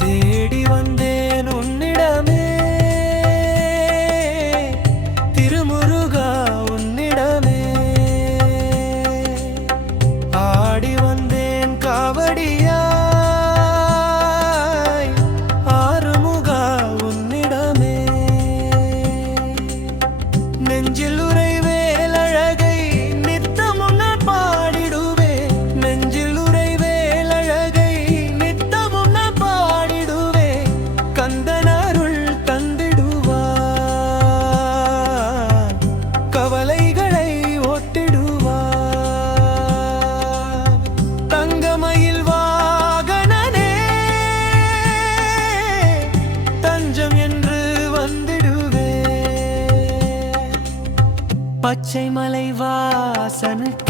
தேடி வந்தேன் உன்னிடமே திருமுருகா உன்னிடமே ஆடி வந்தேன் காவடியாய் ஆறுமுகா உன்னிடமே நெஞ்சில் உறைவேல் அழகை நித்தம் உன்னால் பாடிடுவே நெஞ்சில் உறைவேல் அழகை நித்தம் உன்னால் பாடிடுவே கந்தன் அருள் தந்திடுவார் கவலைகளை ஓட்டிடுவார் தங்கமயில் வாகனனே தஞ்சம் என்று வந்திடுவே பச்சை மலை வாசனுக்கு